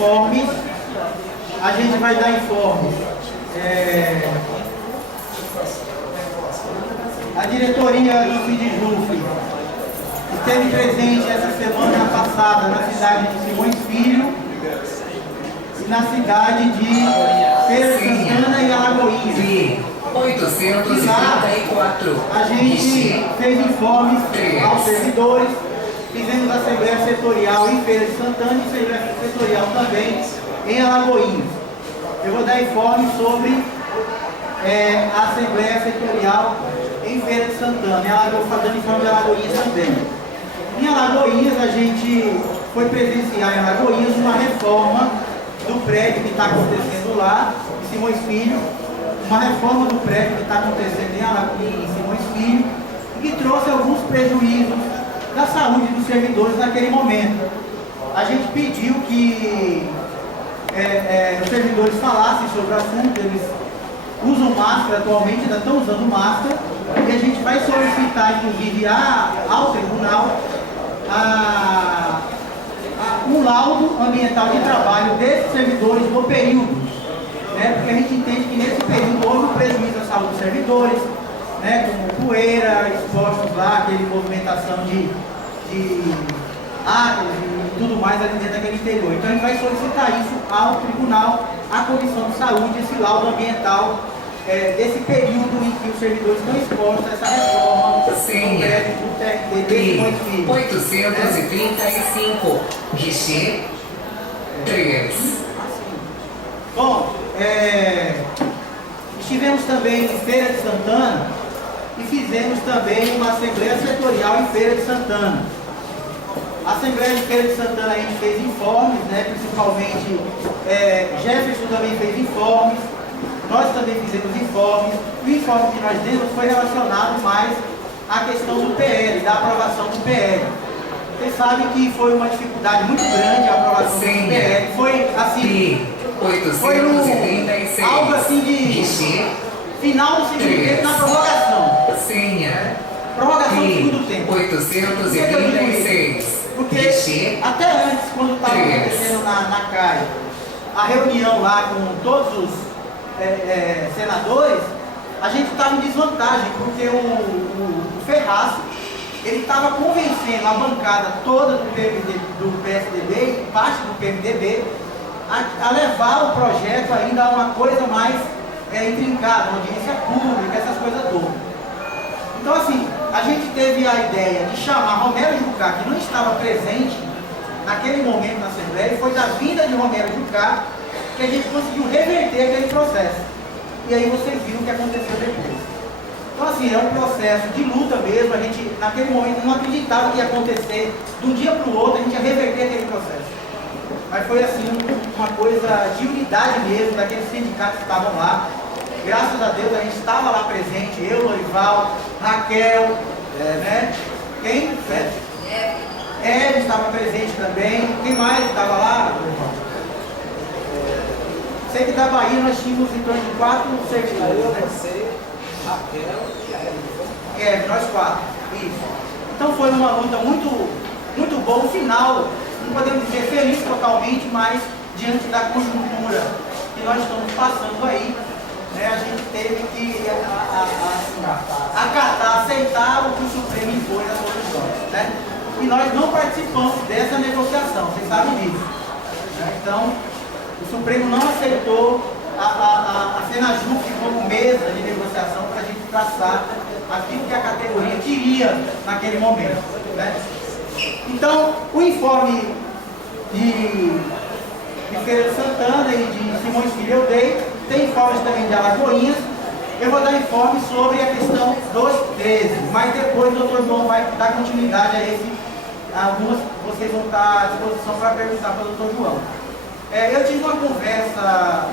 informes. A gente vai dar informes. A diretoria do Sindjuf esteve presente essa semana passada na cidade de Simões Filho e na cidade de Feira de Santana e Alagoinhas. 834. A gente fez informes aos servidores, fizemos assembleia setorial em Feira de Santana e assembleia setorial também em Alagoinhas. Eu vou dar informes sobre a assembleia setorial em Feira de Santana. Eu vou fazer informe de Alagoinhas também. Em Alagoinhas, a gente foi presenciar em Alagoinhas uma reforma do prédio que está acontecendo lá, em Simões Filho. Uma reforma do prédio que está acontecendo em Simões Filho e que trouxe alguns prejuízos da saúde dos servidores naquele momento. A gente pediu que os servidores falassem sobre o assunto. Eles usam máscara atualmente, ainda estão usando máscara, e a gente vai solicitar, inclusive, ao tribunal um laudo ambiental de trabalho desses servidores no período. Porque a gente entende que nesse período houve um prejuízo à saúde dos servidores, como poeira, expostos lá, aquele movimentação de átomos e tudo mais ali dentro daquele interior. Então a gente vai solicitar isso ao tribunal, à Comissão de Saúde, esse laudo ambiental desse período em que os servidores estão expostos a essa reforma do prédio do TRT de Simões Filho. 835, guichê 3. Bom, estivemos também em Feira de Santana e fizemos também uma assembleia setorial em Feira de Santana. A Assembleia de Feira de Santana a gente fez informes, principalmente Jefferson também fez informes, nós também fizemos informes. O informe que nós demos foi relacionado mais à questão do PL, da aprovação do PL. Vocês sabem que foi uma dificuldade muito grande a aprovação do PL. Foi assim, foi algo assim de final do segundo tempo na prorrogação. Prorrogação do segundo tempo. 836. Porque até antes, quando estava acontecendo na CAI, a reunião lá com todos os senadores, a gente estava em desvantagem, porque o Ferraz, ele estava convencendo a bancada toda do PSDB e parte do PMDB a levar o projeto ainda a uma coisa mais intrincada, uma audiência pública, essas coisas todas. Então assim, a gente teve a ideia de chamar Romero Jucá, que não estava presente naquele momento na Assembleia, e foi da vinda de Romero Jucá que a gente conseguiu reverter aquele processo. E aí vocês viram o que aconteceu depois. Então assim, é um processo de luta mesmo. A gente naquele momento não acreditava que ia acontecer de um dia para o outro, a gente ia reverter aquele processo. Mas foi assim, uma coisa de unidade mesmo, daqueles sindicatos que estavam lá. Graças a Deus a gente estava lá presente, eu, Lorival, Raquel, quem? Ele estava presente também. Quem mais estava lá? Sei que da Bahia nós tínhamos em torno de 4 servidores. Você, Raquel e a Eva. Nós 4. Isso. Então foi uma luta muito, muito boa. O final, não podemos dizer feliz totalmente, mas diante da conjuntura que nós estamos passando aí, a gente teve que acatar, aceitar o que o Supremo impôs a todos nós. E nós não participamos dessa negociação, vocês sabem disso. Então, o Supremo não aceitou a Senajuf como mesa de negociação para a gente traçar aquilo que a categoria queria naquele momento. Então, o informe de Feira de Santana e de Simões Filho eu dei. Tem informes também de Alagoinhas. Eu vou dar informe sobre a questão dos 13, mas depois o doutor João vai dar continuidade a esse. Algumas vocês vão estar à disposição para perguntar para o doutor João. Eu tive uma conversa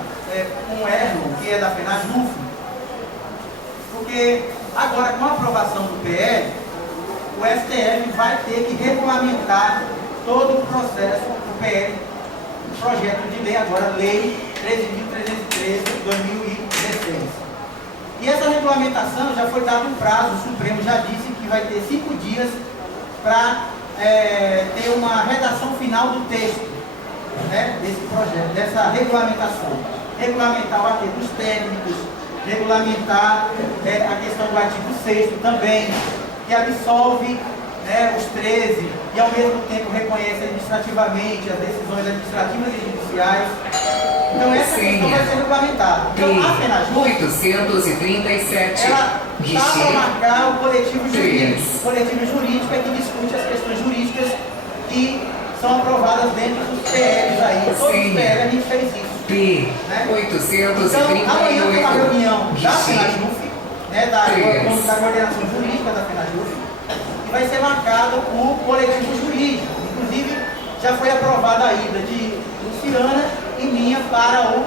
com o Erno, que é da FENAJUF, porque agora com a aprovação do PL, o STF vai ter que regulamentar todo o processo do PL, projeto de lei, agora Lei 13.313 de 2016. E essa regulamentação já foi dado um prazo, o Supremo já disse que vai ter 5 dias para ter uma redação final do texto. né, desse projeto, dessa regulamentação. Regulamentar o artigo dos técnicos, regulamentar a questão do artigo 6º também, que absolve, né, os 13 e ao mesmo tempo reconhece administrativamente as decisões administrativas e judiciais. Então essa questão vai ser regulamentada. Então a FENAJUF, 837. ela está para marcar o coletivo jurídico. Três. O coletivo jurídico é que discute as questões jurídicas que são aprovadas dentro dos PLs aí. Todos os PLs a gente fez isso. P. Né? 838. Então, amanhã tem uma reunião da Guichê. FENAJUF, né, da coordenação jurídica da FENAJUF, que vai ser marcado o coletivo jurídico. Inclusive, já foi aprovada a ida de Luciana e minha para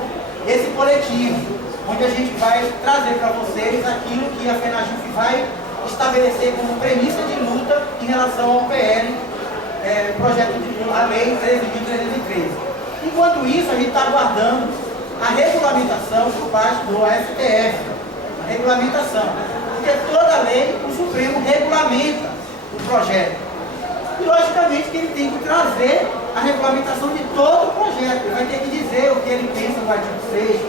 esse coletivo, onde a gente vai trazer para vocês aquilo que a FENAJUF vai estabelecer como premissa de luta em relação ao PL, projeto de a lei 13.313. Enquanto isso, a gente está aguardando a regulamentação por parte do STF, a regulamentação, porque toda lei o Supremo regulamenta o projeto. E logicamente que ele tem que trazer a regulamentação de todo o projeto, ele vai ter que dizer o que ele pensa no artigo 6º,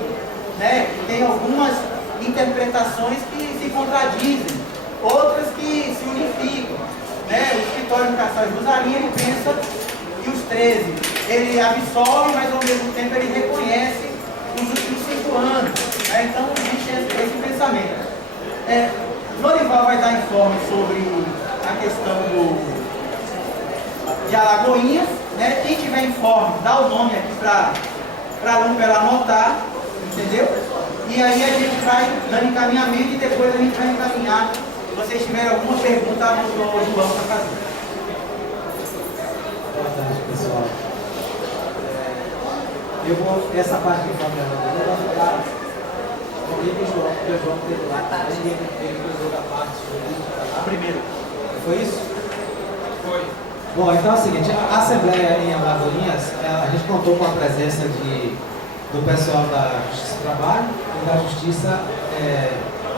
né? Tem algumas interpretações que se contradizem, outras que se unificam, né? O escritório de Cassação Rosarinho, ele pensa que os 13, ele absolve, mas ao mesmo tempo ele reconhece os últimos 5 anos, né? Então existe esse pensamento. Lorival vai dar informe sobre a questão de Alagoinhas, né? Quem tiver informe, dá o nome aqui para ela anotar, entendeu? E aí a gente vai dando encaminhamento e depois a gente vai encaminhar. Se vocês tiverem alguma pergunta, anotou o João para fazer. Boa tarde, pessoal. Eu vou, essa parte de informe eu vou ficar comigo e o João, porque o João teve lá, ele cuidou da parte jurídica lá. Primeiro. Foi isso? Foi. Bom, então é o seguinte, a Assembleia em Alagoinhas, a gente contou com a presença do pessoal da Justiça do Trabalho e da Justiça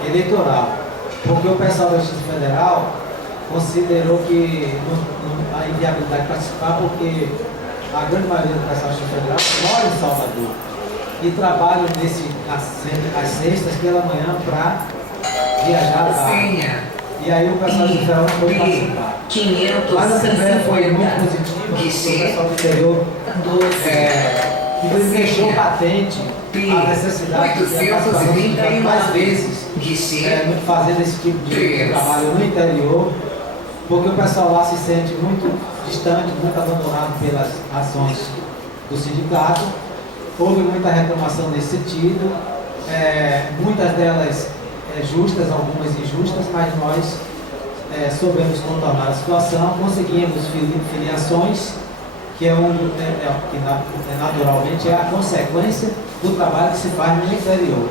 Eleitoral, porque o pessoal da Justiça Federal considerou que a inviabilidade de participar, porque a grande maioria do pessoal da Justiça Federal mora em Salvador e trabalham às sextas pela manhã para viajar lá. E aí o pessoal de Federal não pôde participar. Mas a Assembleia foi muito positiva, o pessoal do interior deixou patente a necessidade de participar mais vezes fazendo esse tipo de trabalho no interior, porque o pessoal lá se sente muito distante, muito abandonado pelas ações do sindicato. Houve muita reclamação nesse sentido, muitas delas justas, algumas injustas, mas nós soubemos contornar a situação, conseguimos filiações, que naturalmente é a consequência do trabalho que se faz no interior.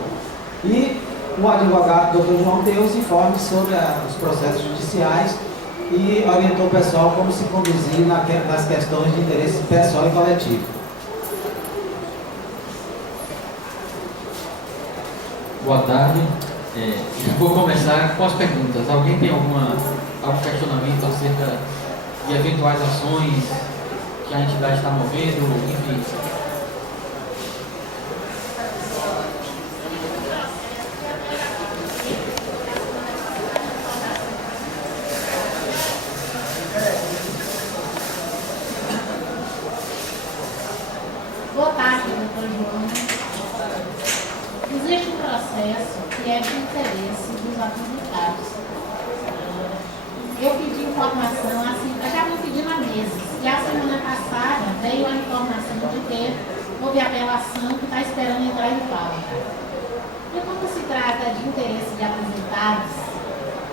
E o advogado Dr. João deu os informes sobre os processos judiciais e orientou o pessoal como se conduzir nas questões de interesse pessoal e coletivo. Boa tarde. Vou começar com as perguntas. Alguém tem algum questionamento acerca de eventuais ações que a entidade está movendo, enfim? Boa tarde, doutor João. Existe um processo que é de interesse dos aposentados. Eu pedi informação, assim, eu já vou pedindo há meses. E a semana passada veio a informação de que houve apelação que está esperando entrar em pauta. E como se trata de interesse de aposentados,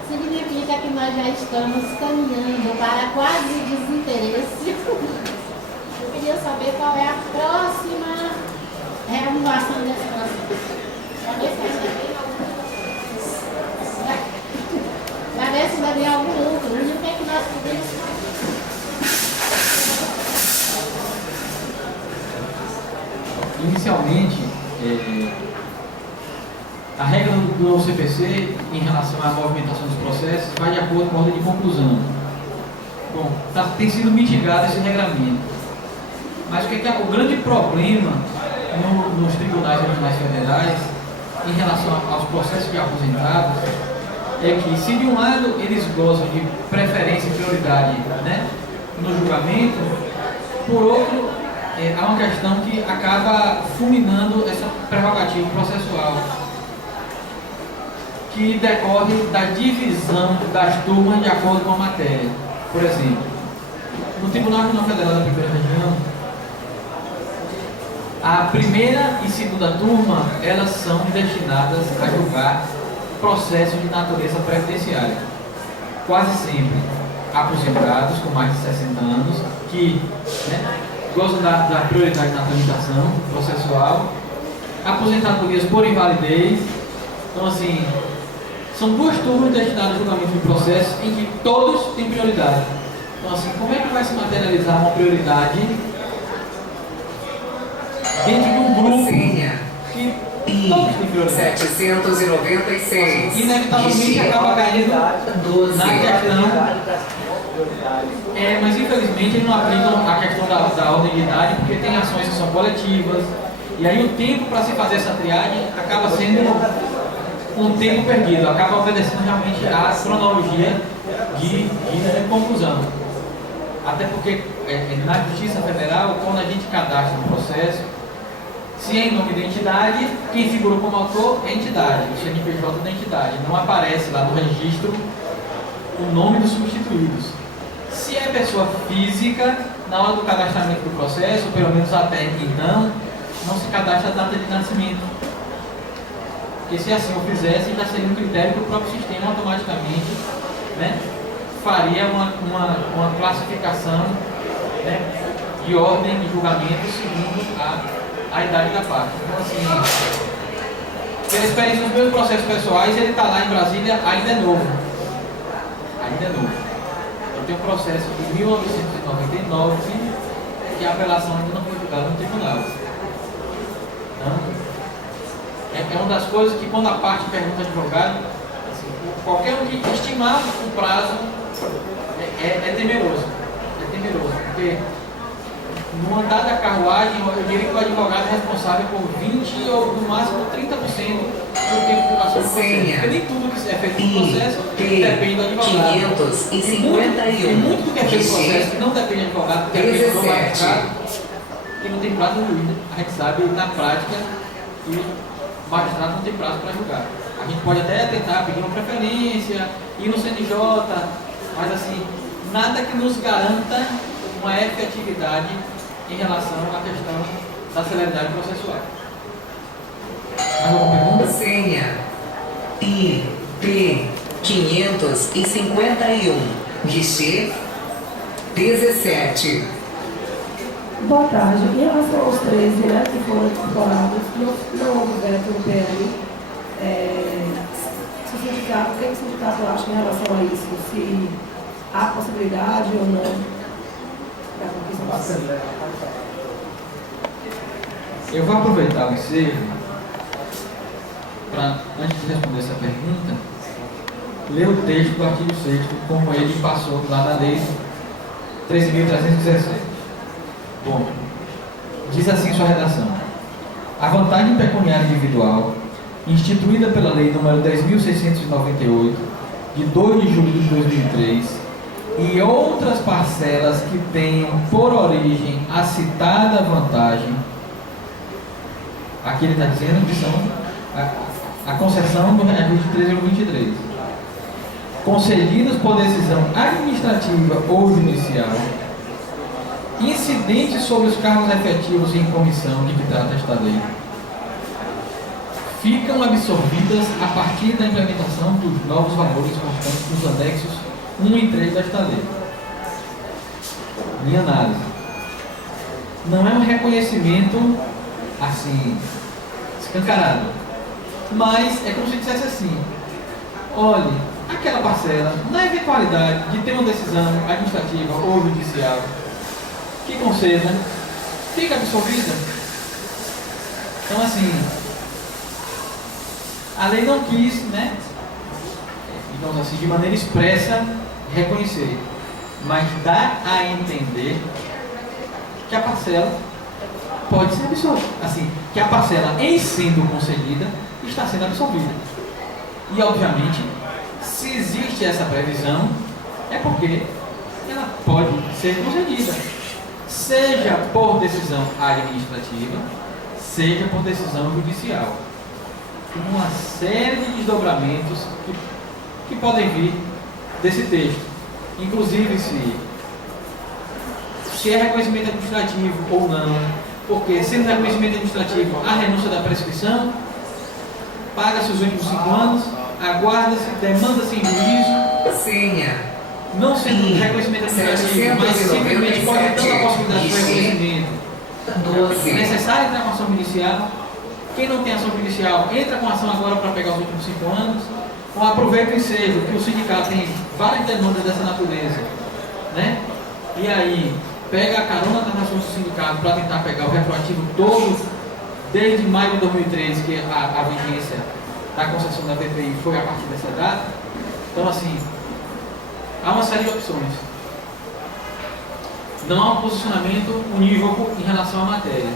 significa que nós já estamos caminhando para quase desinteresse. Eu queria saber qual é a próxima reanudação desse processo. Para ver se ainda tem para ver se ainda tem algum lucro. E o que é que nós podemos fazer? Inicialmente, a regra do CPC em relação à movimentação dos processos vai de acordo com a ordem de conclusão. Bom, tem sido mitigado esse regramento. Mas o que é o grande problema nos tribunais regionais federais em relação aos processos de aposentados é que, se de um lado eles gozam de preferência e prioridade, né, no julgamento, por outro, há uma questão que acaba fulminando essa prerrogativa processual, que decorre da divisão das turmas de acordo com a matéria. Por exemplo, no Tribunal Regional Federal da Primeira Região, a primeira e segunda turma, elas são destinadas a julgar processos de natureza previdenciária. Quase sempre aposentados com mais de 60 anos, que, né, gozam da prioridade na tramitação processual, aposentadorias por invalidez. Então, assim, são duas turmas destinadas ao julgamento de processos em que todos têm prioridade. Então, assim, como é que vai se materializar uma prioridade dentro de um grupo que todos têm prioridade? 796. Inevitavelmente acaba caindo na questão. Mas infelizmente eles não aplicam a questão da ordem de idade, porque tem ações que são coletivas, e aí o tempo para se fazer essa triagem acaba sendo um tempo perdido, acaba obedecendo realmente à cronologia de conclusão. Até porque na Justiça Federal, quando a gente cadastra um processo, se é em nome da entidade, quem figura como autor é a entidade, o CNPJ da entidade. Não aparece lá no registro o nome dos substituídos. Se é pessoa física, na hora do cadastramento do processo, pelo menos até então, não se cadastra a data de nascimento. Porque se assim o fizesse, já seria um critério que o próprio sistema automaticamente, né, faria uma classificação, né, de ordem de julgamento segundo a idade da parte. Então, assim, pela experiência dos meus processos pessoais, ele está lá em Brasília, ainda é novo. Ainda é novo. Eu tenho um processo de 1999 que a apelação ainda não foi julgada no tribunal. Então, é uma das coisas que, quando a parte pergunta ao advogado, assim, qualquer um que estimar o prazo é temeroso. É temeroso, porque no andar da carruagem, eu diria que o advogado é responsável por 20% ou no máximo 30% do tempo de duração do processo. Porque nem tudo que é feito no processo depende do advogado. 551. Tem muito do que é feito no processo que não depende do advogado, que é feito no magistrado, que não tem prazo no juiz, né? A gente sabe na prática que o magistrado não tem prazo para julgar. A gente pode até tentar pedir uma preferência, ir no CNJ, mas assim, nada que nos garanta uma efetividade em relação à questão da celeridade processual. Mais alguma pergunta? Senha IP 551. Guichê 17. Boa tarde. Em relação aos 13, né, que foram explorados, não houve veto no PL. Se o sindicato, o que o sindicato acha em relação a isso? Se há possibilidade ou não da conquista? Eu vou aproveitar o ensejo para, antes de responder essa pergunta, ler o texto do artigo 6º, como ele passou lá na lei 13.317. Bom, diz assim sua redação: a vantagem pecuniária individual, instituída pela lei nº 10.698, de 2 de julho de 2003, e outras parcelas que tenham por origem a citada vantagem, aqui ele está dizendo que são a concessão do reajuste 13.23, concedidas por decisão administrativa ou judicial, incidentes sobre os cargos efetivos em comissão de que trata esta lei, ficam absorvidas a partir da implementação dos novos valores constantes dos anexos 1 e 3 desta lei. Minha análise: não é um reconhecimento assim escancarado, mas é como se dissesse assim: olhe, aquela parcela, na eventualidade de ter uma decisão administrativa ou judicial que conceda, fica absorvida. Então, assim, a lei não quis, né, digamos assim, de maneira expressa reconhecer, mas dá a entender que a parcela pode ser absorvida. Assim, que a parcela, em sendo concedida, está sendo absorvida. E, obviamente, se existe essa previsão, é porque ela pode ser concedida, seja por decisão administrativa, seja por decisão judicial. Uma série de desdobramentos que podem vir desse texto. Inclusive, se é reconhecimento administrativo ou não, porque sendo reconhecimento administrativo a renúncia da prescrição, paga-se os últimos 5 anos, aguarda-se, demanda-se em juízo. Senha. Não sendo reconhecimento administrativo, mas simplesmente pode ter a possibilidade de reconhecimento. É necessário entrar com ação judicial. Quem não tem ação judicial, entra com ação agora para pegar os últimos 5 anos. Ou aproveita o ensejo, que o sindicato tem várias demandas dessa natureza, né? E aí, pega a carona das ações do sindicato para tentar pegar o retroativo todo, desde maio de 2013, que a vigência da concessão da VPI foi a partir dessa data. Então, assim, há uma série de opções. Não há um posicionamento unívoco em relação à matéria.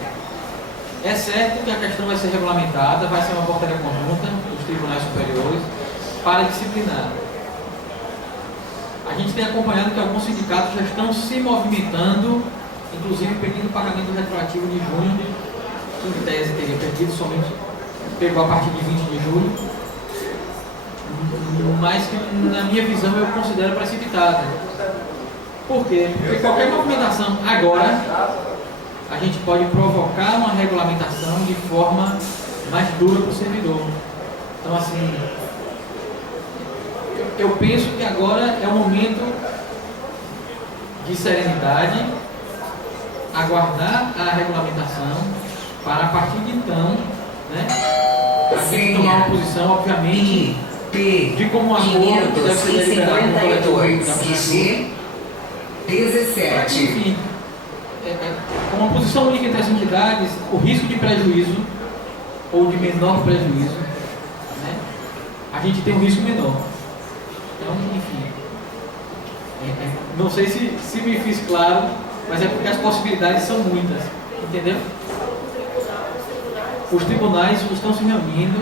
É certo que a questão vai ser regulamentada, vai ser uma portaria conjunta dos tribunais superiores para disciplinar. A gente tem acompanhado que alguns sindicatos já estão se movimentando, inclusive pedindo pagamento retroativo de junho, que em tese teria perdido, somente pegou a partir de 20 de julho, mas que na minha visão eu considero precipitada. Por quê? Porque qualquer movimentação agora, a gente pode provocar uma regulamentação de forma mais dura para o servidor. Então, assim, eu penso que agora é o momento de serenidade, aguardar a regulamentação, para a partir de então, né, a gente tomar uma posição, obviamente, de como um acordo deve ser deliberado no coletivo da Justiça. 17. Enfim, com uma posição única entre as entidades, o risco de prejuízo ou de menor prejuízo, né, a gente tem um risco menor. Então, enfim, não sei se me fiz claro, mas é porque as possibilidades são muitas, entendeu? Os tribunais estão se reunindo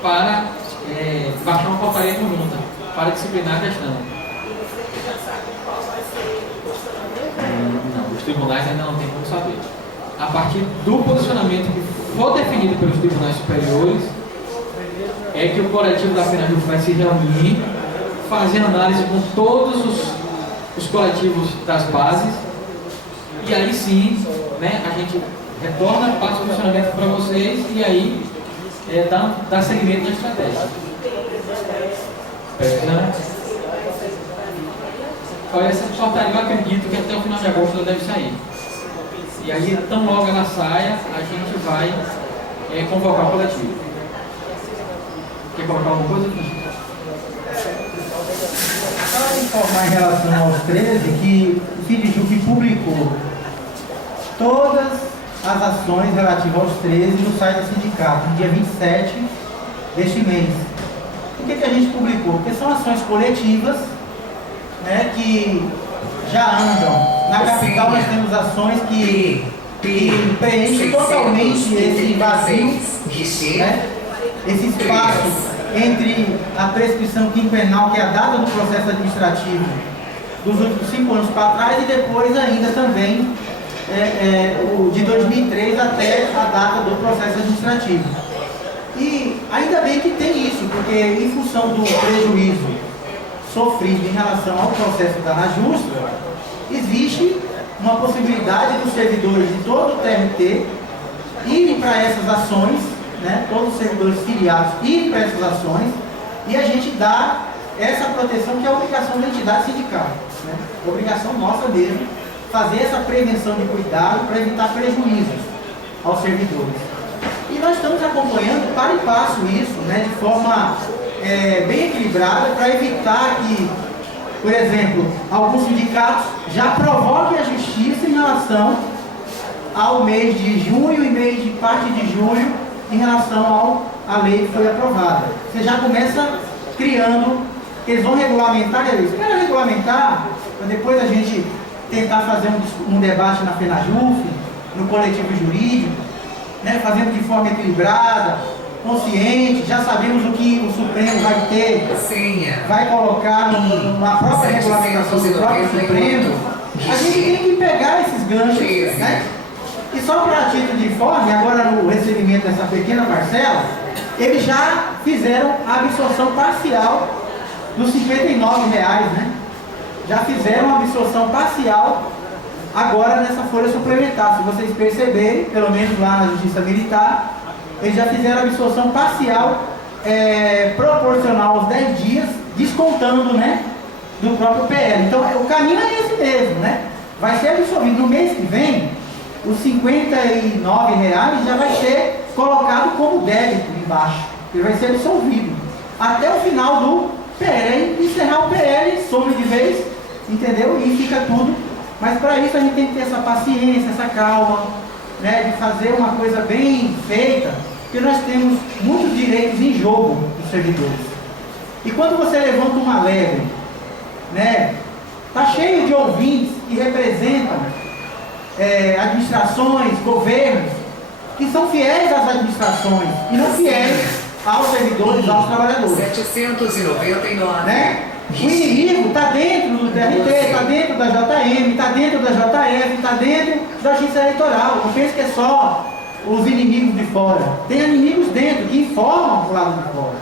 para baixar uma portaria conjunta, para disciplinar a questão. Não, os tribunais ainda não têm como saber. A partir do posicionamento que for definido pelos tribunais superiores, é que o coletivo da FENAJUF vai se reunir, fazer análise com todos os coletivos das bases, e aí sim, né, a gente retorna, passa o funcionamento para vocês e aí dá seguimento na estratégia. Olha, essa portaria eu acredito que até o final de agosto ela deve sair. E aí, tão logo ela saia, a gente vai convocar o coletivo. Quer colocar alguma coisa? Só informar em relação aos 13 que o Sindijuc publicou todas as ações relativas aos 13 no site do sindicato, no dia 27 deste mês. Por que a gente publicou? Porque são ações coletivas, né, que já andam. Na capital nós temos ações que preenchem totalmente esse vazio, né, esse espaço entre a prescrição quinquenal, que é a data do processo administrativo dos últimos 5 anos para trás, e depois ainda também o de 2003 até a data do processo administrativo. E ainda bem que tem isso, porque em função do prejuízo sofrido em relação ao processo da ANAJUST, existe uma possibilidade dos servidores de todo o TRT irem para essas ações, né, todos os servidores filiados irem para essas ações, e a gente dá essa proteção que é a obrigação da entidade sindical, né, obrigação nossa mesmo, fazer essa prevenção de cuidado para evitar prejuízos aos servidores. E nós estamos acompanhando para e passo isso, né, de forma bem equilibrada, para evitar que, por exemplo, alguns sindicatos já provoquem a justiça em relação ao mês de junho e mês de parte de julho, em relação à lei que foi aprovada. Você já começa criando, eles vão regulamentar, eles querem regulamentar, para depois a gente tentar fazer um debate na FENAJUF, no coletivo jurídico, né, fazendo de forma equilibrada, consciente. Já sabemos o que o Supremo vai ter, vai colocar na própria regulamentação do próprio Supremo. A gente tem que pegar esses ganchos, né? E só para título de informe, agora no recebimento dessa pequena parcela, eles já fizeram a absorção parcial dos R$59, né? Já fizeram a absorção parcial agora nessa folha suplementar. Se vocês perceberem, pelo menos lá na Justiça Militar, eles já fizeram a absorção parcial proporcional aos 10 dias, descontando, né, do próprio PL. Então o caminho é esse mesmo, né? Vai ser absorvido no mês que vem, os R$59 já vai ser colocado como débito embaixo. Ele vai ser absolvido até o final do PL, encerrar o PL, some de vez, entendeu? E fica tudo. Mas para isso a gente tem que ter essa paciência, essa calma, né, de fazer uma coisa bem feita, porque nós temos muitos direitos em jogo dos servidores. E quando você levanta uma leve, né, tá cheio de ouvintes que representam administrações, governos, que são fiéis às administrações e não fiéis aos servidores, aos trabalhadores. 799. Né? O inimigo está dentro do TRT, está dentro da JM, está dentro da JF, está dentro da Justiça Eleitoral. Não pense que é só os inimigos de fora. Tem inimigos dentro que informam o lado de fora.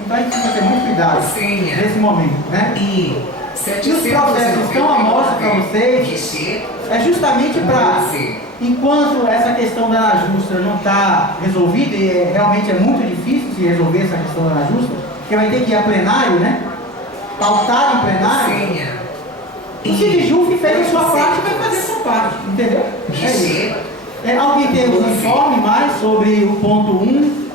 Então a gente precisa ter muito cuidado nesse momento, né? E os processos estão à mostra para vocês. É justamente para, enquanto essa questão da Ana Justa não está resolvida, e realmente é muito difícil se resolver essa questão da Ana Justa, porque vai ter que ir a plenário, né? Pautado em plenário. O Sindjuf fez a sua parte e vai fazer a sua parte, entendeu? É isso. Alguém tem um informe mais sobre o ponto 1?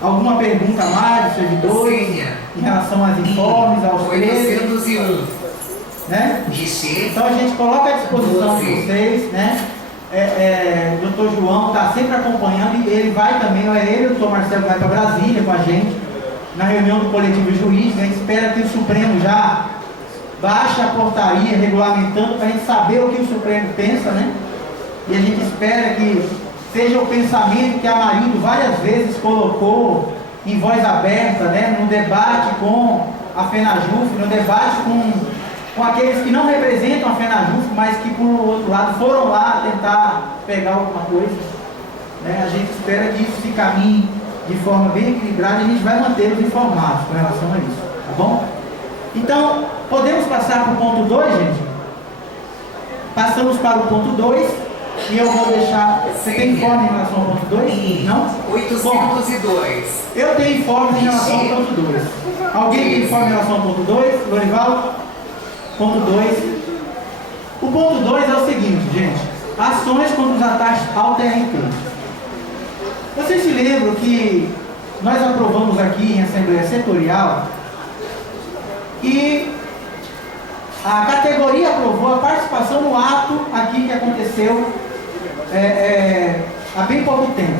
Alguma pergunta a mais dos servidores em relação aos informes, aos preços? Né? Então a gente coloca à disposição de vocês, né? O doutor João está sempre acompanhando e ele vai também, ele e o doutor Marcelo vai para Brasília com a gente, na reunião do coletivo jurídico. A gente espera que o Supremo já baixe a portaria regulamentando para a gente saber o que o Supremo pensa, né? E a gente espera que seja o pensamento que a Marildo várias vezes colocou em voz aberta, né? No debate com a FENAJUF, no debate com aqueles que não representam a FENAJUF, mas que por outro lado foram lá tentar pegar alguma coisa, né? A gente espera que isso se caminhe de forma bem equilibrada e a gente vai mantê-los informados com relação a isso, tá bom? Então, podemos passar para o ponto 2, gente? Passamos para o ponto 2 e eu vou deixar... Você tem informe em relação ao ponto 2? Não? 802. Bom, eu tenho informe em relação ao ponto 2. Alguém tem informe em relação ao ponto 2? Lorival? Ponto 2. O ponto 2 é o seguinte, gente. Ações contra os ataques ao TRT. Vocês se lembram que nós aprovamos aqui em Assembleia Setorial e a categoria aprovou a participação no ato aqui que aconteceu há bem pouco tempo.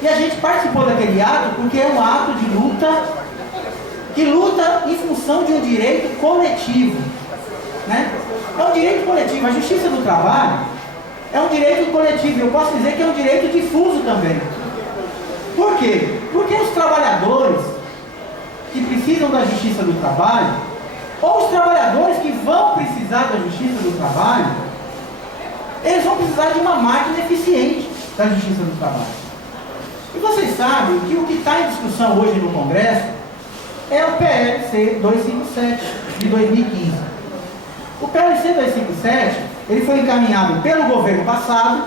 E a gente participou daquele ato porque é um ato de luta, que luta em função de um direito coletivo, né? É um direito coletivo. A justiça do trabalho é um direito coletivo. Eu posso dizer que é um direito difuso também. Por quê? Porque os trabalhadores que precisam da justiça do trabalho, ou os trabalhadores que vão precisar da justiça do trabalho, eles vão precisar de uma máquina eficiente da justiça do trabalho. E vocês sabem que o que está em discussão hoje no Congresso é o PLC 257 de 2015. O PLC 257, ele foi encaminhado pelo governo passado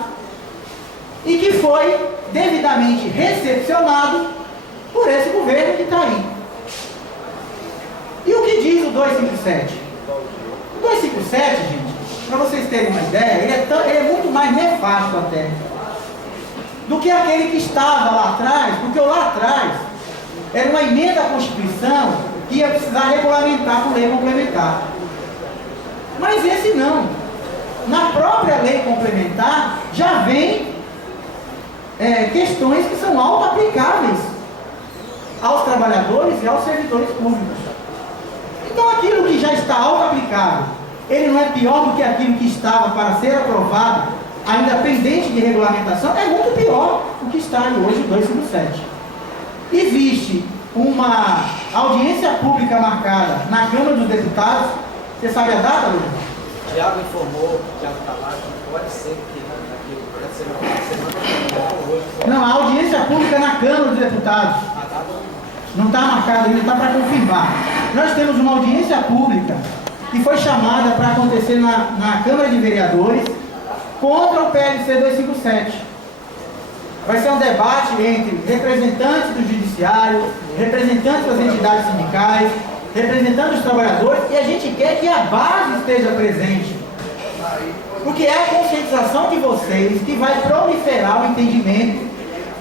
e que foi devidamente recepcionado por esse governo que está aí. E o que diz o 257? O 257, gente, para vocês terem uma ideia, ele é muito mais nefasto até do que aquele que estava lá atrás, porque lá atrás era uma emenda à Constituição que ia precisar regulamentar por lei complementar. Mas esse não. Na própria lei complementar já vem questões que são auto-aplicáveis aos trabalhadores e aos servidores públicos. Então aquilo que já está auto-aplicável ele não é pior do que aquilo que estava para ser aprovado, ainda pendente de regulamentação, é muito pior do que está aí hoje o 257. Existe uma audiência pública marcada na Câmara dos Deputados. Você sabe a data, Luiz? Tiago informou, Tiago Tavares, pode ser que pode ser uma semana hoje. Não, a audiência pública na Câmara dos Deputados. Não está marcado ainda, está para confirmar. Nós temos uma audiência pública que foi chamada para acontecer na Câmara de Vereadores contra o PLC 257. Vai ser um debate entre representantes do Judiciário, representantes das entidades sindicais, representantes dos trabalhadores, e a gente quer que a base esteja presente. Porque é a conscientização de vocês que vai proliferar o entendimento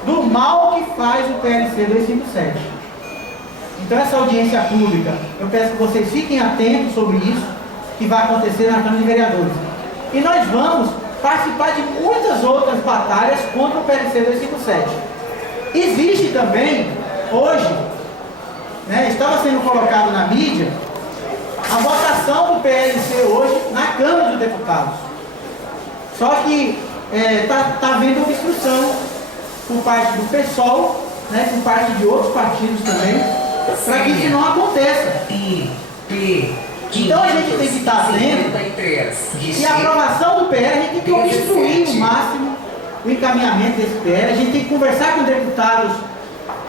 do mal que faz o PLC 257. Então essa audiência pública, eu peço que vocês fiquem atentos sobre isso, que vai acontecer na Câmara de Vereadores. E nós vamos participar de muitas outras batalhas contra o PLC 257. Existe também, hoje, estava sendo colocado na mídia, a votação do PLC hoje na Câmara dos Deputados. Só que está havendo obstrução por parte do PSOL, por parte de outros partidos também, para que isso não aconteça. Então a gente tem que estar atento e a aprovação do PL, a gente tem que obstruir o máximo o encaminhamento desse PL, a gente tem que conversar com deputados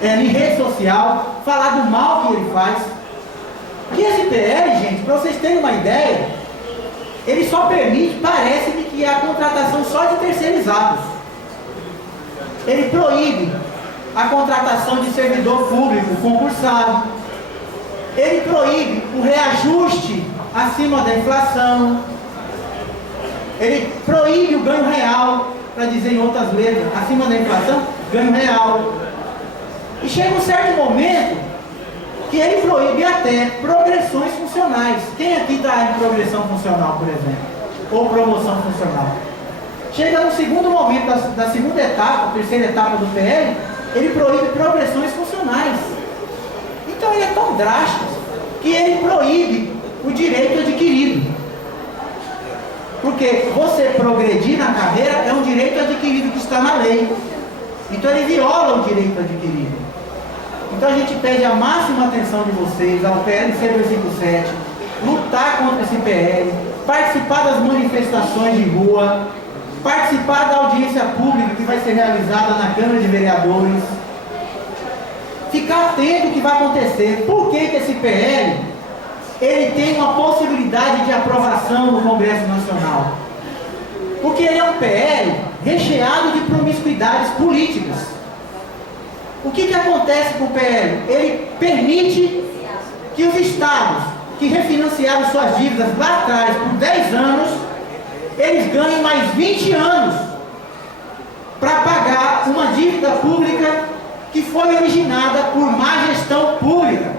em rede social, falar do mal que ele faz. E esse PL, gente, para vocês terem uma ideia, ele só permite, parece-me, que a contratação só de terceirizados. Ele proíbe a contratação de servidor público concursado. Ele proíbe o reajuste acima da inflação. Ele proíbe o ganho real, para dizer em outras letras, acima da inflação, ganho real. E chega um certo momento que ele proíbe até progressões funcionais. Quem aqui está em progressão funcional, por exemplo? Ou promoção funcional? Chega no segundo momento da segunda etapa, terceira etapa do PL, ele proíbe progressões funcionais. Então ele é tão drástico que ele proíbe o direito adquirido. Porque você progredir na carreira é um direito adquirido que está na lei. Então ele viola o direito adquirido. Então a gente pede a máxima atenção de vocês ao PLC 257, lutar contra esse PL, participar das manifestações de rua, participar da audiência pública que vai ser realizada na Câmara de Vereadores, ficar atento ao que vai acontecer. Por que esse PL ele tem uma possibilidade de aprovação no Congresso Nacional? Porque ele é um PL recheado de promiscuidades políticas. O que acontece com o PL? Ele permite que os estados que refinanciaram suas dívidas lá atrás por 10 anos, eles ganhem mais 20 anos para pagar uma dívida pública que foi originada por má gestão pública.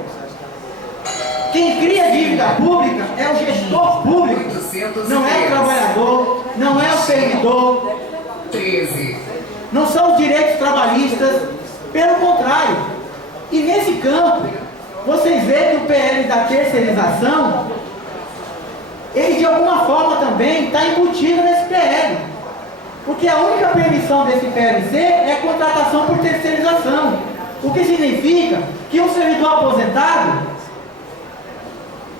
Quem cria dívida pública é o gestor público, não é o trabalhador, não é o servidor, não são os direitos trabalhistas, pelo contrário. E nesse campo, vocês veem que o PL da terceirização, ele de alguma forma também está embutido nesse PL. Porque a única permissão desse PLC é a contratação por terceirização. O que significa que um servidor aposentado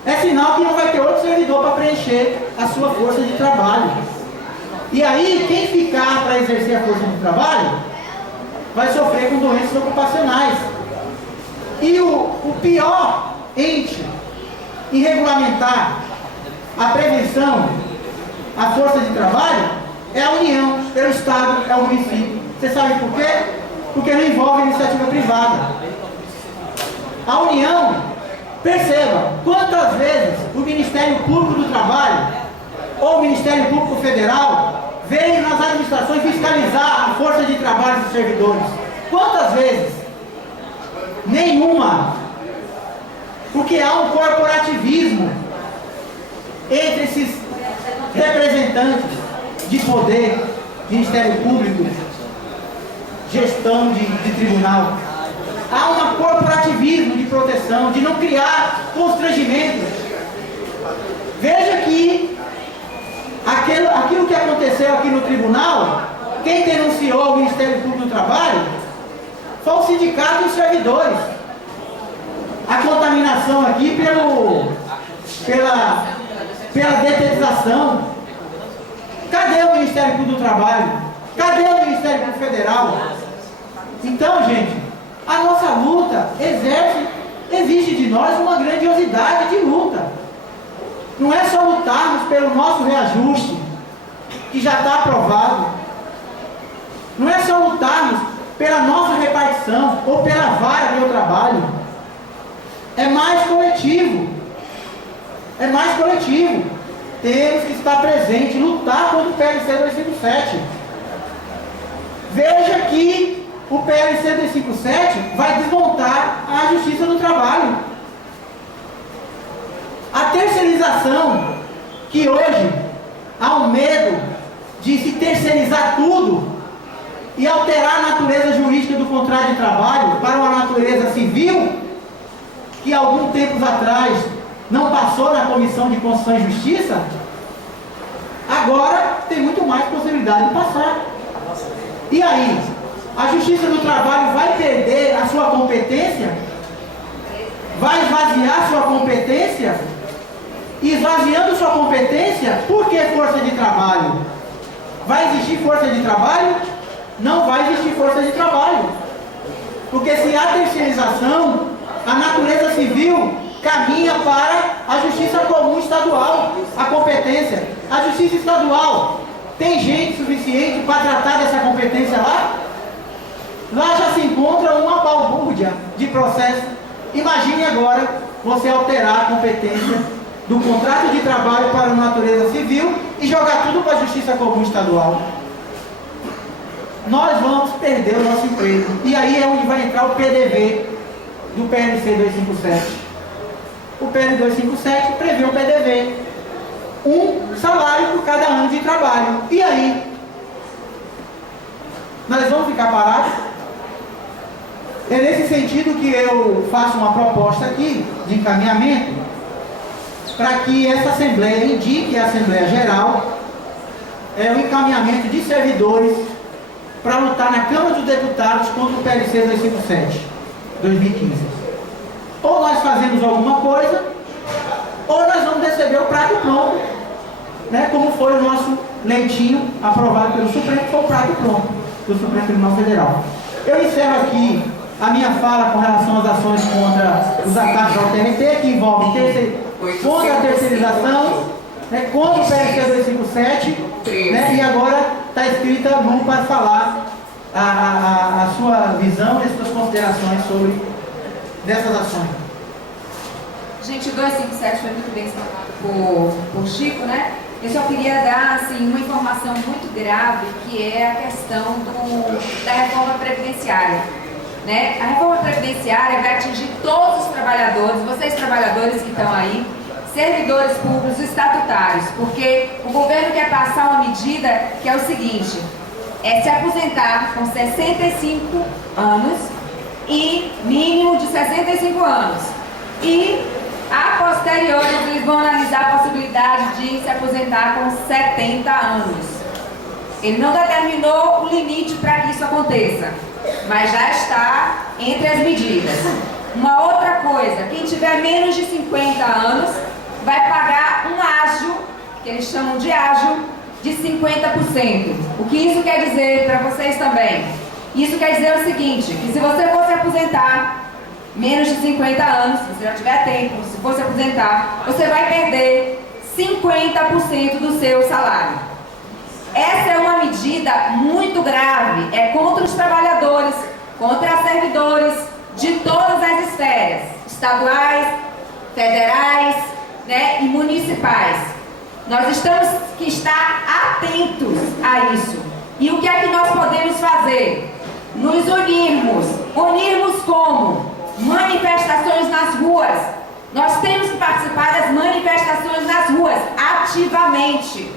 é sinal que não vai ter outro servidor para preencher a sua força de trabalho. E aí, quem ficar para exercer a força de trabalho vai sofrer com doenças ocupacionais. E o pior ente em regulamentar a prevenção à força de trabalho é a União, é o Estado, é o município. Você sabe por quê? Porque não envolve iniciativa privada. A União, perceba, quantas vezes o Ministério Público do Trabalho ou o Ministério Público Federal veio nas administrações fiscalizar a força de trabalho dos servidores? Quantas vezes? Nenhuma. Porque há um corporativismo entre esses representantes de poder, Ministério Público, gestão de tribunal. Há um corporativismo de proteção, de não criar constrangimentos. Veja que aquilo que aconteceu aqui no tribunal, quem denunciou o Ministério Público do Trabalho foi o Sindicato dos Servidores. A contaminação aqui pela detetização. Cadê o Ministério Público do Trabalho? Cadê o Ministério Público Federal? Então, gente, a nossa luta exige de nós uma grandiosidade de luta. Não é só lutarmos pelo nosso reajuste, que já está aprovado. Não é só lutarmos pela nossa repartição ou pela vara que eu trabalho. É mais coletivo. É mais coletivo. Temos que estar presente, lutar contra o PLC 257. Veja que o PLC 257 vai desmontar a Justiça do Trabalho. A terceirização, que hoje há um medo de se terceirizar tudo e alterar a natureza jurídica do contrato de trabalho para uma natureza civil, que algum tempo atrás não passou na Comissão de Constituição e Justiça, agora tem muito mais possibilidade de passar. E aí, a Justiça do Trabalho vai perder a sua competência? Vai esvaziar sua competência? E esvaziando sua competência, por que força de trabalho? Vai existir força de trabalho? Não vai existir força de trabalho. Porque se há terceirização, a natureza civil caminha para a Justiça Comum Estadual, a competência. A Justiça Estadual tem gente suficiente para tratar dessa competência lá? Lá já se encontra uma balbúrdia de processo. Imagine agora você alterar a competência do contrato de trabalho para a natureza civil e jogar tudo para a Justiça Comum Estadual. Nós vamos perder o nosso emprego. E aí é onde vai entrar o PDV do PLC 257. O PL 257 prevê um PDV. Um salário por cada ano de trabalho. E aí? Nós vamos ficar parados? É nesse sentido que eu faço uma proposta aqui de encaminhamento para que essa Assembleia indique a Assembleia Geral o encaminhamento de servidores para lutar na Câmara dos Deputados contra o PLC 257, 2015. Ou nós fazemos alguma coisa, ou nós vamos receber o prato pronto, né, como foi o nosso leitinho aprovado pelo Supremo, que foi o prato pronto do Supremo Tribunal Federal. Eu encerro aqui a minha fala com relação às ações contra os ataques ao TRT, que envolvem contra a terceirização, né, contra o PLC 257, né, e agora está escrita a mão para falar a sua visão e as suas considerações sobre dessas ações. Gente, o 257 foi muito bem explicado por Chico, né? Eu só queria dar assim, uma informação muito grave, que é a questão da reforma previdenciária. Né? A reforma previdenciária vai atingir todos os trabalhadores, vocês trabalhadores que estão aí, servidores públicos estatutários, porque o governo quer passar uma medida que é o seguinte, é se aposentar com 65 anos e mínimo de 65 anos. E a posteriori eles vão analisar a possibilidade de se aposentar com 70 anos. Ele não determinou o limite para que isso aconteça, mas já está entre as medidas. Uma outra coisa, quem tiver menos de 50 anos vai pagar um ágio, que eles chamam de ágio, de 50%. O que isso quer dizer para vocês também? Isso quer dizer o seguinte, que se você for se aposentar menos de 50 anos, se você já tiver tempo, se for se aposentar, você vai perder 50% do seu salário. Essa é uma medida muito grave, é contra os trabalhadores, contra os servidores de todas as esferas, estaduais, federais, né, e municipais. Nós temos que estar atentos a isso. E o que é que nós podemos fazer? Nos unirmos. Unirmos como? Manifestações nas ruas. Nós temos que participar das manifestações nas ruas, ativamente.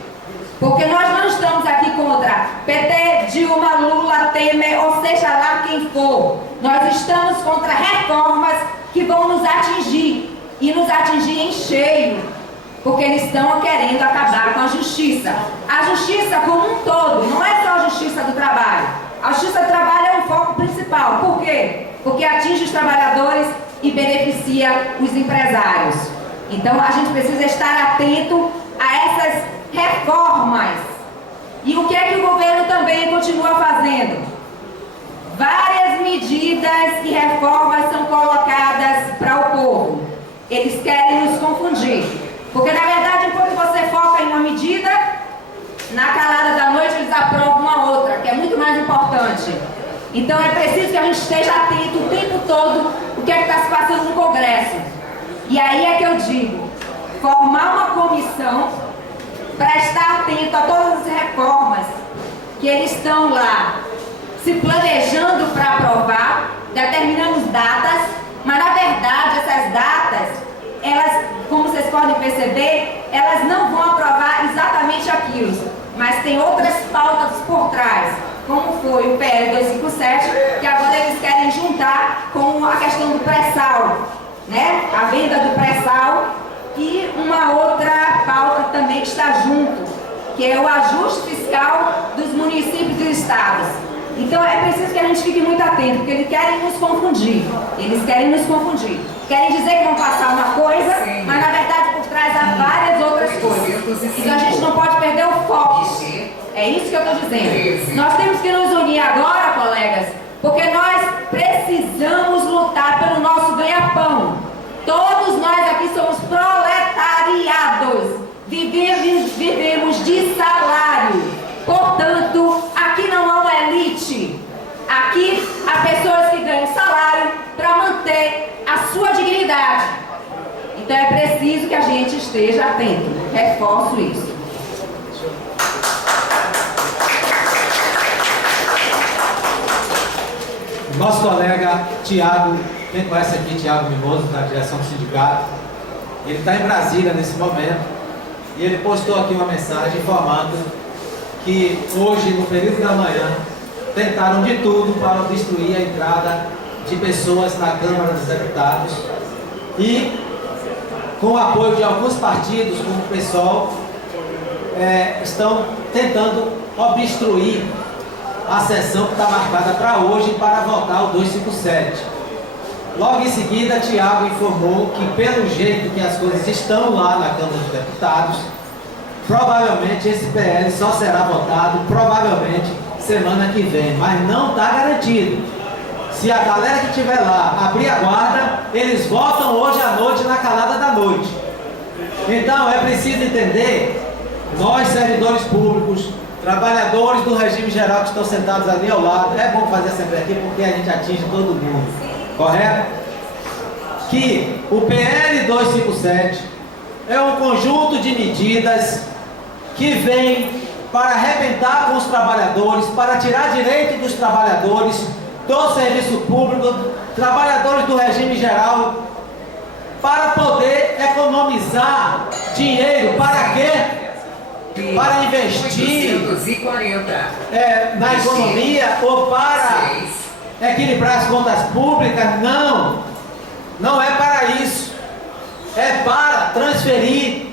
Porque nós não estamos aqui contra PT, Dilma, Lula, Temer, ou seja lá quem for. Nós estamos contra reformas que vão nos atingir, e nos atingir em cheio. porque eles estão querendo acabar com a justiça. A justiça como um todo, não é só a justiça do trabalho. A justiça do trabalho é um foco principal. Por quê? Porque atinge os trabalhadores e beneficia os empresários. Então a gente precisa estar atento a essas reformas. E o que é que o governo também continua fazendo? Várias medidas e reformas são colocadas para o povo. Eles querem nos confundir. Porque na verdade, enquanto você foca em uma medida, na calada da noite eles aprovam uma outra, que é muito mais importante. Então é preciso que a gente esteja atento o tempo todo o que é que está se passando no Congresso. E aí é que eu digo, formar uma comissão para estar atento a todas as reformas que eles estão lá se planejando para aprovar, determinamos datas, mas na verdade essas datas, elas, como vocês podem perceber, elas não vão aprovar exatamente aquilo, mas tem outras pautas por trás, como foi o PL 257, que agora eles querem juntar com a questão do pré-sal, né? A venda do pré-sal, e uma outra pauta também que está junto, que é o ajuste fiscal dos municípios e dos estados. Então é preciso que a gente fique muito atento, porque eles querem nos confundir. Eles querem nos confundir. Querem dizer que vão passar uma coisa, mas na verdade por trás há várias outras coisas. Então a gente não pode perder o foco. É isso que eu estou dizendo. Nós temos que nos unir agora, colegas, porque nós precisamos lutar pelo nosso ganha-pão. Todos nós aqui somos proletariados. Vivemos de salário. Portanto, aqui não há uma elite. Aqui há pessoas que ganham salário para manter a sua dignidade. Então é preciso que a gente esteja atento. Reforço isso. Nosso colega Tiago, quem conhece aqui, Tiago Mimoso, da direção do sindicato, ele está em Brasília nesse momento e ele postou aqui uma mensagem informando que hoje, no período da manhã, tentaram de tudo para obstruir a entrada de pessoas na Câmara dos Deputados e, com o apoio de alguns partidos, como o PSOL, estão tentando obstruir a sessão que está marcada para hoje para votar o 257. Logo em seguida, Tiago informou que, pelo jeito que as coisas estão lá na Câmara dos Deputados, provavelmente esse PL só será votado, provavelmente, semana que vem, mas não está garantido. Se a galera que estiver lá abrir a guarda, eles votam hoje à noite na calada da noite. Então é preciso entender, nós servidores públicos, trabalhadores do regime geral que estão sentados ali ao lado, é bom fazer sempre aqui porque a gente atinge todo mundo, correto? Que o PL 257 é um conjunto de medidas que vem para arrebentar com os trabalhadores, para tirar direito dos trabalhadores do serviço público, trabalhadores do regime geral, para poder economizar dinheiro. Para quê? Para investir na economia ou para equilibrar as contas públicas. Não, não é para isso. É para transferir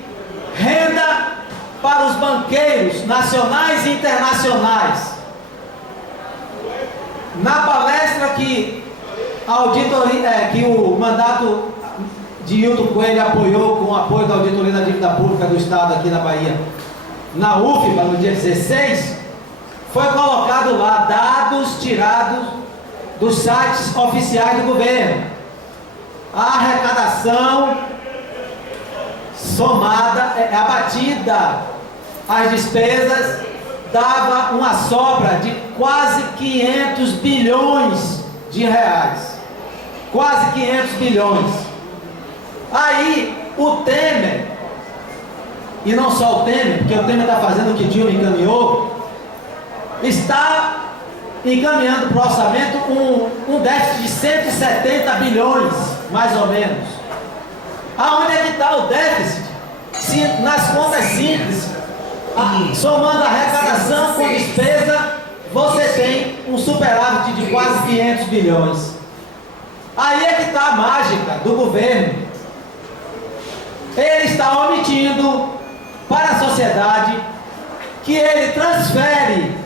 renda para os banqueiros nacionais e internacionais. Na palestra que a auditoria, que o mandato de Hilton Coelho apoiou com o apoio da Auditoria da Dívida Pública do Estado aqui na Bahia, na UFBA, no dia 16, foi colocado lá dados tirados dos sites oficiais do governo. A arrecadação somada, abatida as despesas, dava uma sobra de quase 500 bilhões de reais. Quase 500 bilhões. Aí o Temer, e não só o Temer, porque o Temer está fazendo o que Dilma encaminhou, está encaminhando para o orçamento um déficit de 170 bilhões, mais ou menos. Aonde é que está o déficit? Se nas contas simples, somando a arrecadação com despesa, você tem um superávit de quase 500 bilhões. Aí é que está a mágica do governo. ele está omitindo para a sociedade que ele transfere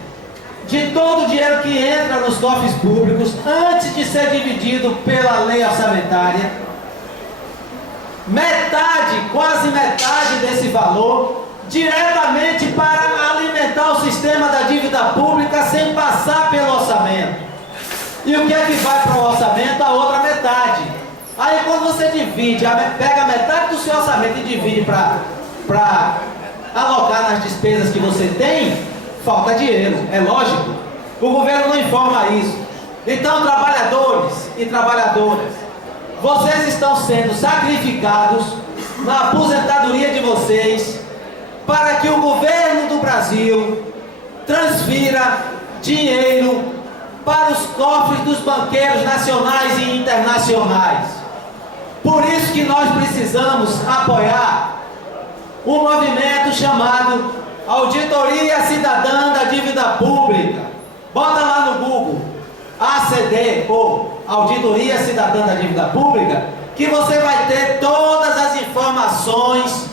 de todo o dinheiro que entra nos cofres públicos, antes de ser dividido pela lei orçamentária, metade, quase metade desse valor, diretamente para alimentar o sistema da dívida pública sem passar pelo orçamento. E o que é que vai para o orçamento? A outra metade. Aí quando você divide, pega metade do seu orçamento e divide para alocar nas despesas que você tem, falta dinheiro, é lógico. O governo não informa isso. Então, trabalhadores e trabalhadoras, vocês estão sendo sacrificados na aposentadoria de vocês para que o governo do Brasil transfira dinheiro para os cofres dos banqueiros nacionais e internacionais. Por isso que nós precisamos apoiar um movimento chamado Auditoria Cidadã da Dívida Pública. Bota lá no Google, ACD, ou Auditoria Cidadã da Dívida Pública, que você vai ter todas as informações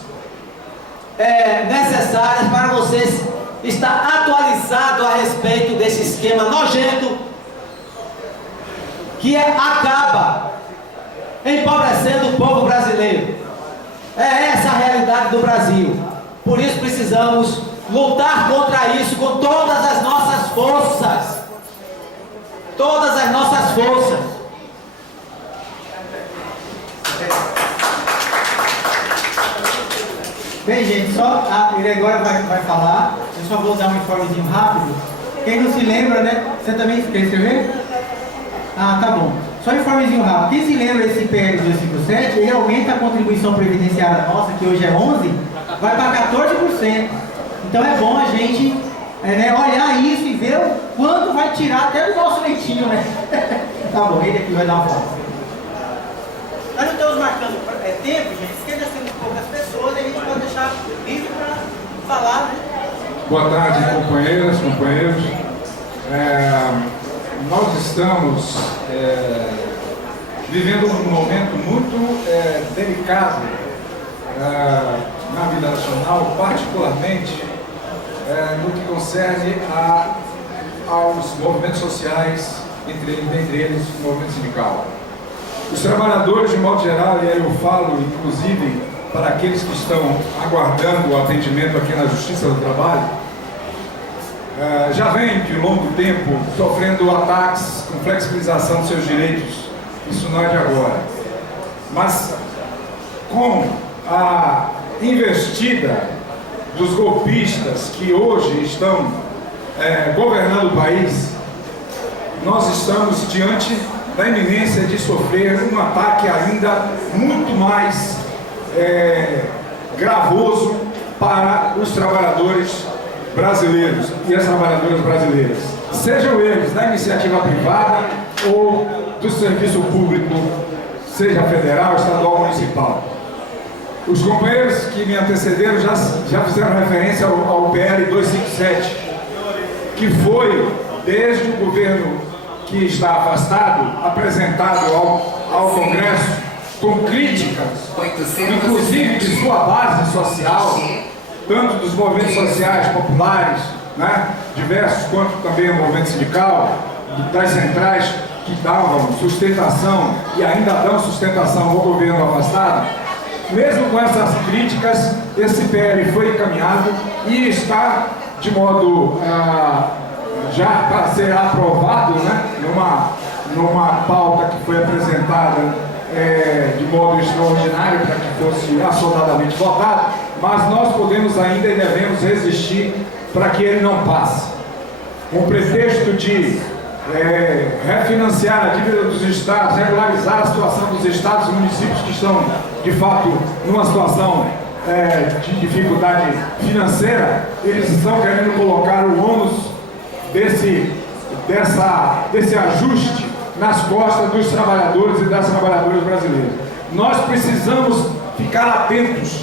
necessárias para você estar atualizado a respeito desse esquema nojento que acaba empobrecendo o povo brasileiro. É essa a realidade do Brasil. Por isso precisamos lutar contra isso com todas as nossas forças. Todas as nossas forças. Bem, gente, só ele agora vai falar. Eu só vou dar um informezinho rápido. Quem não se lembra, né? Você também quer escrever? Ah, tá bom. Só um informezinho rápido. Quem se lembra desse PL 257, ele aumenta a contribuição previdenciária nossa, que hoje é 11%, vai para 14%. Então é bom a gente olhar isso e ver o quanto vai tirar até do nosso leitinho, né? Tá bom, ele aqui vai dar uma fala. Nós não estamos marcando tempo, gente, porque já temos poucas pessoas e a gente pode deixar livre para falar, né? Boa tarde, companheiras, companheiros. Nós estamos vivendo um momento muito delicado na vida nacional, particularmente no que concerne aos movimentos sociais, dentre eles o movimento sindical. Os trabalhadores, de modo geral, e aí eu falo, inclusive, para aqueles que estão aguardando o atendimento aqui na Justiça do Trabalho, já vem de longo tempo sofrendo ataques com flexibilização dos seus direitos. Isso não é de agora. Mas com a investida dos golpistas que hoje estão governando o país, nós estamos diante da iminência de sofrer um ataque ainda muito mais gravoso para os trabalhadores brasileiros e as trabalhadoras brasileiras, sejam eles da iniciativa privada ou do serviço público, seja federal, estadual ou municipal. Os companheiros que me antecederam já fizeram referência ao PL 257, que foi, desde o governo que está afastado, apresentado ao Congresso com críticas, inclusive de sua base social, tanto dos movimentos sociais populares, né, diversos, quanto também o movimento sindical, das centrais que davam sustentação e ainda dão sustentação ao governo afastado. Mesmo com essas críticas, esse PL foi encaminhado e está de modo já para ser aprovado, né, numa pauta que foi apresentada de modo extraordinário para que fosse assodadamente votado, mas nós podemos ainda e devemos resistir para que ele não passe. Com o pretexto de refinanciar a dívida dos estados, regularizar a situação dos estados e municípios que estão, de fato, numa situação de dificuldade financeira, eles estão querendo colocar o ônus desse ajuste nas costas dos trabalhadores e das trabalhadoras brasileiras. Nós precisamos ficar atentos,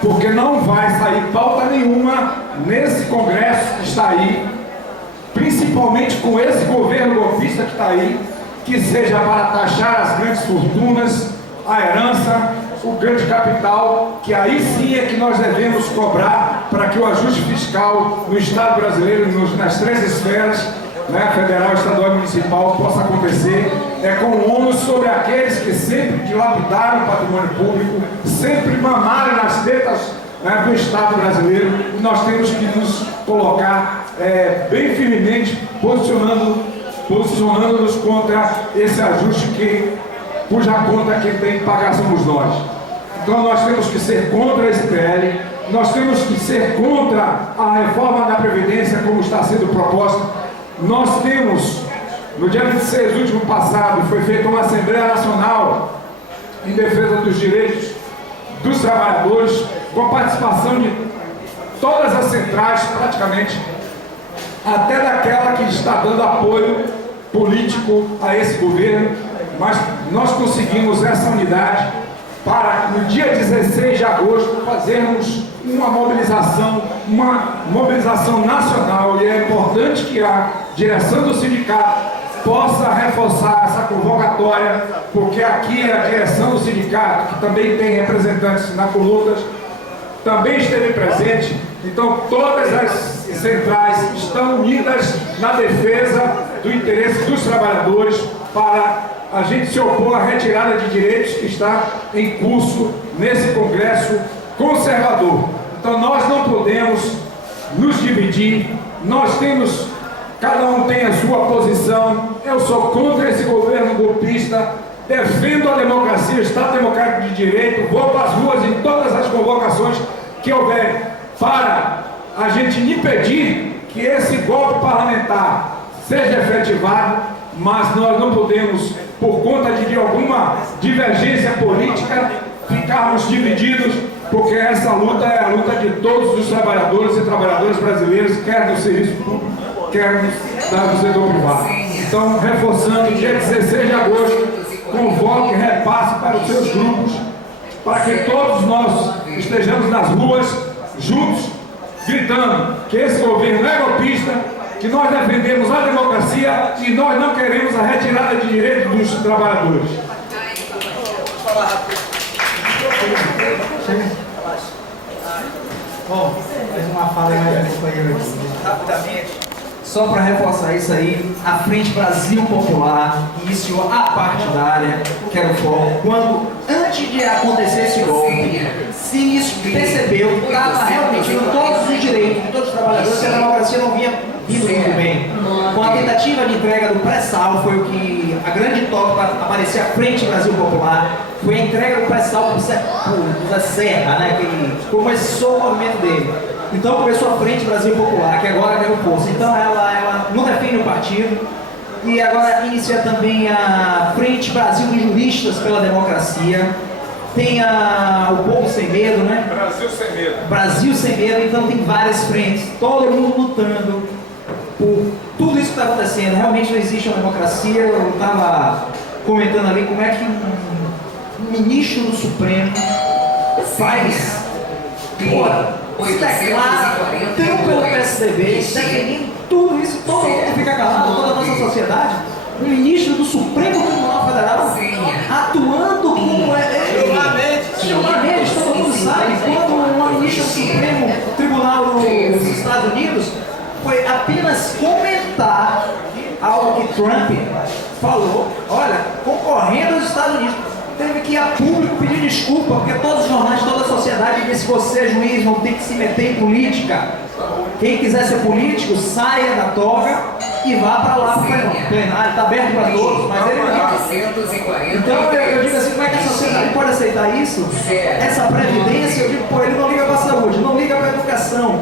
porque não vai sair pauta nenhuma nesse Congresso que está aí, principalmente com esse governo golpista que está aí, que seja para taxar as grandes fortunas, a herança o grande capital, que aí sim é que nós devemos cobrar para que o ajuste fiscal no Estado brasileiro, nas três esferas, né, federal, estadual e municipal, possa acontecer, com o ônus sobre aqueles que sempre dilapidaram o patrimônio público, sempre mamaram nas tetas, né, do Estado brasileiro. E nós temos que nos colocar bem firmemente, posicionando-nos contra esse ajuste cuja conta quem tem que pagar somos nós. Então nós temos que ser contra esse PL, nós temos que ser contra a reforma da Previdência como está sendo proposta. Nós temos, no dia 26 último passado, foi feita uma Assembleia Nacional em defesa dos direitos dos trabalhadores, com a participação de todas as centrais, praticamente, até daquela que está dando apoio político a esse governo, mas nós conseguimos essa unidade para, no dia 16 de agosto, fazermos uma mobilização nacional, e é importante que a direção do sindicato possa reforçar essa convocatória, porque aqui a direção do sindicato, que também tem representantes na Colutas, também esteve presente. Então todas as centrais estão unidas na defesa do interesse dos trabalhadores para a gente se opor à retirada de direitos que está em curso nesse Congresso conservador. Então nós não podemos nos dividir, cada um tem a sua posição. Eu sou contra esse governo golpista, defendo a democracia, o Estado Democrático de Direito, vou para as ruas em todas as convocações que houver para a gente impedir que esse golpe parlamentar seja efetivado, mas nós não podemos, por conta de alguma divergência política, ficarmos divididos, porque essa luta é a luta de todos os trabalhadores e trabalhadoras brasileiros, quer do serviço público, quer do setor privado. Então, reforçando, dia 16 de agosto, convoque e repasse para os seus grupos, para que todos nós estejamos nas ruas, juntos, gritando que esse governo é golpista, que nós defendemos a democracia e nós não queremos a retirada de direitos dos trabalhadores. Bom, mais uma fala aí mais um companheiro aqui. Rapidamente, só para reforçar isso aí, a Frente Brasil Popular iniciou a partidária, que era o foco, quando, antes de acontecer esse golpe, se percebeu que estava realmente em todos os direitos de todos os trabalhadores, que a democracia não vinha vindo muito bem. Com a tentativa de entrega do pré-sal, foi o que a grande toque para aparecer a Frente Brasil Popular, foi a entrega do pré-sal para o Zé Serra, né, que começou o movimento dele. Então começou a Frente Brasil Popular, que agora ganhou força. Então ela não defende o partido, e agora inicia também a Frente Brasil dos Juristas pela Democracia. Tem o Povo Sem Medo, né? Brasil Sem Medo. Brasil Sem Medo, então tem várias frentes, todo mundo lutando por tudo isso que está acontecendo. Realmente não existe uma democracia. Eu estava comentando ali como é que um ministro do Supremo faz tão pelo PSDB, defendendo tudo isso, todo mundo fica calado, toda a nossa sociedade. Um ministro do Supremo Tribunal Federal atuando como Chilamente, todo mundo sabe, quando uma ministra do Supremo Tribunal dos Estados Unidos foi apenas comentar algo que Trump falou, olha, concorrendo aos Estados Unidos, teve que ir a público pedir desculpa, porque todos os jornais, toda a sociedade disse: se você é juiz, não tem que se meter em política. Quem quiser ser político, saia da toga e vá para lá para o plenário, está aberto para todos, mas ele não. Então eu digo assim, como é que a sociedade pode aceitar isso? Essa previdência, eu digo, ele não liga para a saúde, não liga para a educação,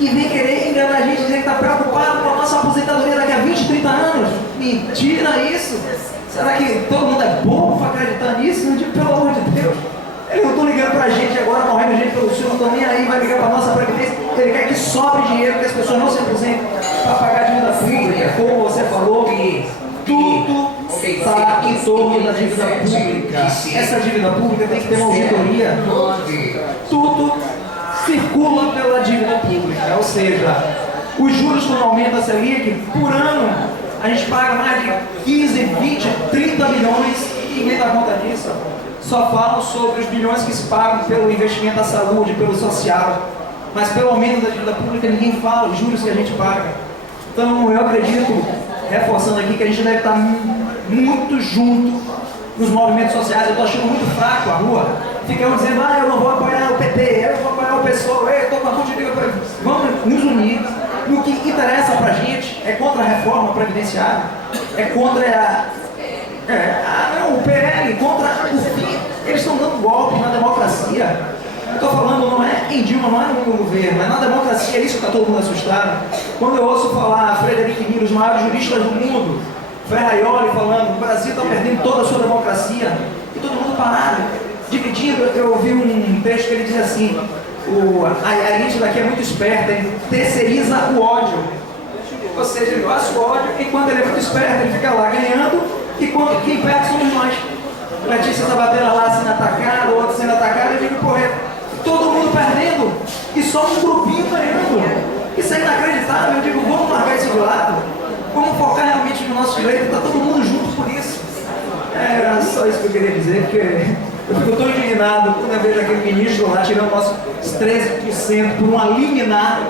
e vem querer enganar a gente, dizer que está preocupado com a nossa aposentadoria daqui a 20, 30 anos. Mentira isso! Será que todo mundo é bobo para acreditar nisso? Eu digo, pelo amor de Deus. Eles não estão ligando para a gente agora, morrendo gente pelo sul, não estão nem aí, vai ligar para a nossa previdência. Ele quer que sobre dinheiro, que as pessoas não se aposentem para pagar a dívida pública. Como você falou, tudo está em torno da dívida pública. Essa dívida pública tem que ter uma auditoria. Tudo circula pela dívida pública, ou seja, os juros quando aumentam a Selic, por ano, a gente paga mais de 15, 20, 30 milhões e ninguém dá conta disso. só falam sobre os bilhões que se pagam pelo investimento da saúde, pelo social, mas pelo aumento da dívida pública ninguém fala, os juros que a gente paga. Então eu acredito, reforçando aqui, que a gente deve estar muito junto nos movimentos sociais. Eu estou achando muito fraco a rua. Ficamos dizendo, eu não vou apoiar o PT, eu vou apoiar o PSOL, eu estou com a mão de direita. Vamos nos unir. E o que interessa para a gente é contra a reforma previdenciária, é contra o PL, contra o fim. Eles estão dando golpe na democracia. Eu estou falando, não é em Dilma, não é no meu governo, é na democracia, é isso que está todo mundo assustado. Quando eu ouço falar Frederic Miller, os maiores juristas do mundo, Ferraioli falando, o Brasil está perdendo toda a sua democracia, e todo mundo parado, dividindo. Eu ouvi um texto que ele diz assim, a elite daqui é muito esperta, ele terceiriza o ódio. Ou seja, ele passa o ódio, enquanto ele é muito esperto, ele fica lá ganhando, e quem perde somos nós. Letícia Sabateira lá sendo atacada, o outro sendo atacado, eu digo, todo mundo perdendo, e só um grupinho ganhando. Isso é inacreditável. Eu digo, vamos largar isso de lado, vamos focar realmente no nosso direito, está todo mundo junto por isso. Era só isso que eu queria dizer, porque eu fico tão indignado quando eu vejo aquele ministro lá tirando nossos 13% por um liminar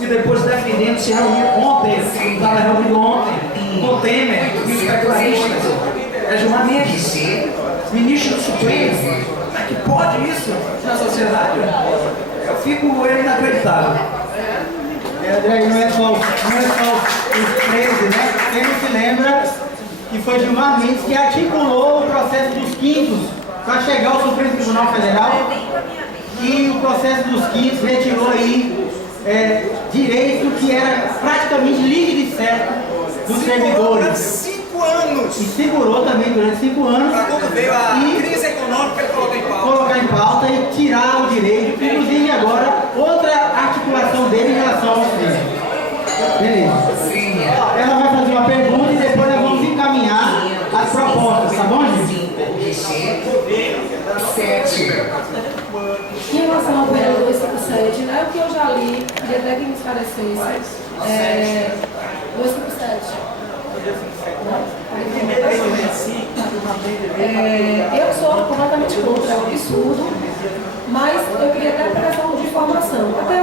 e depois defendendo, se reuniu ontem, estava reunido ontem, com o Temer e os especularistas. É Gilmar Mendes, ministro do Supremo. Como é que pode isso na sociedade? Eu fico inacreditável. André, não é só os 13, né? Quem não se lembra que foi Gilmar Mendes que articulou o processo dos quintos para chegar ao Supremo Tribunal Federal, e o processo dos quintos retirou aí direito que era praticamente livre de certo dos servidores. 5 anos! E segurou também durante 5 anos. Para quando veio a crise econômica, ele colocar em pauta e tirar o direito, inclusive agora outra articulação dele em relação ao Supremo. Beleza. Ela vai fazer uma pergunta e depois nós vamos encaminhar as propostas, tá bom, gente? Em relação ao PL 257, né, o que eu já li, queria até que me esclarecesse, 257. Eu sou completamente contra, é um absurdo, mas eu queria até prestação de informação. Até